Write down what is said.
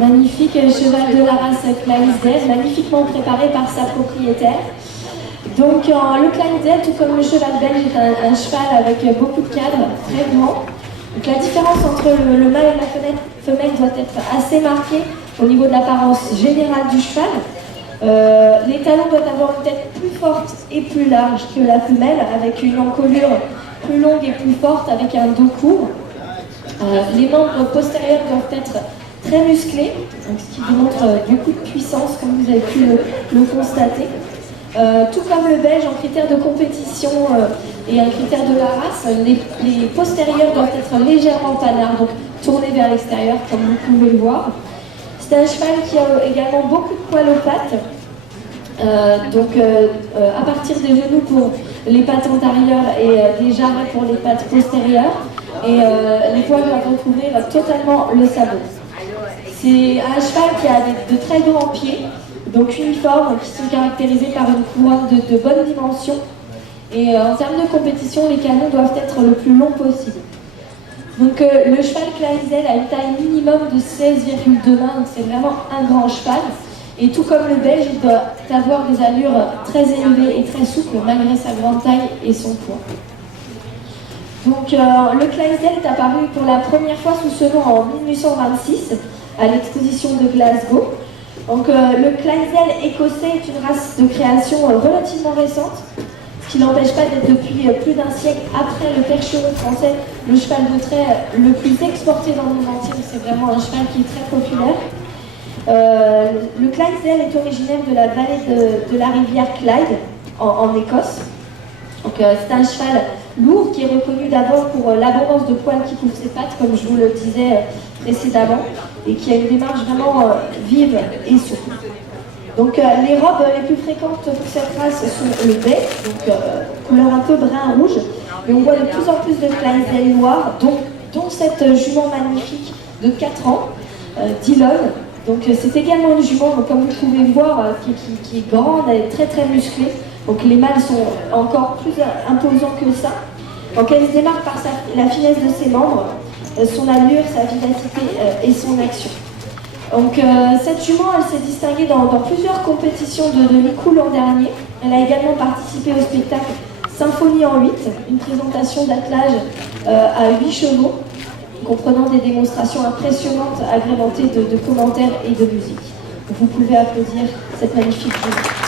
Magnifique cheval de la race Clydesdale, magnifiquement préparé par sa propriétaire. Donc le Clydesdale, tout comme le cheval belge, est un cheval avec beaucoup de cadres, très grand. Donc la différence entre le mâle et la femelle doit être assez marquée au niveau de l'apparence générale du cheval. Les talons doivent avoir une tête plus forte et plus large que la femelle, avec une encolure plus longue et plus forte, avec un dos court. Les membres postérieurs doivent être très musclés, donc ce qui démontre beaucoup de puissance, comme vous avez pu le constater. Tout comme le belge, en critère de compétition et un critère de la race, les postérieurs doivent être légèrement panards, donc tournés vers l'extérieur, comme vous pouvez le voir. C'est un cheval qui a également beaucoup de poils aux pattes, à partir des genoux pour les pattes antérieures et des jarrets pour les pattes postérieures. Et les poils doivent recouvrir totalement le sabot. C'est un cheval qui a de très grands pieds, donc uniformes, qui sont caractérisés par une couronne de bonne dimension. Et en termes de compétition, les canons doivent être le plus long possible. Donc le cheval Clydesdale a une taille minimum de 16,2 mains, donc c'est vraiment un grand cheval. Et tout comme le belge, il doit avoir des allures très élevées et très souples, malgré sa grande taille et son poids. Donc le Clydesdale est apparu pour la première fois sous ce nom en 1826 à l'exposition de Glasgow. Donc le Clydesdale écossais est une race de création relativement récente, ce qui n'empêche pas d'être depuis plus d'un siècle après le percheron français, le cheval de trait le plus exporté dans le monde entier. C'est vraiment un cheval qui est très populaire. Le Clydesdale est originaire de la vallée de la rivière Clyde en Écosse. Donc c'est un cheval lourd qui est reconnu d'abord pour l'abondance de poils qui couvrent ses pattes, comme je vous le disais précédemment, et qui a une démarche vraiment vive et souple. Donc les robes les plus fréquentes pour cette race sont le bai, donc couleur un peu brun-rouge, et on voit de plus en plus de Clydesdale noirs, dont cette jument magnifique de 4 ans, Dillon. Donc c'est également une jument, donc, comme vous pouvez voir, qui est grande et très très musclée. Donc les mâles sont encore plus imposants que ça. Donc elle se démarque par la finesse de ses membres, son allure, sa vivacité et son action. Donc cette jument, elle s'est distinguée dans plusieurs compétitions de Licou l'an dernier. Elle a également participé au spectacle Symphonie en 8, une présentation d'attelage à 8 chevaux, comprenant des démonstrations impressionnantes agrémentées de commentaires et de musique. Vous pouvez applaudir cette magnifique jument.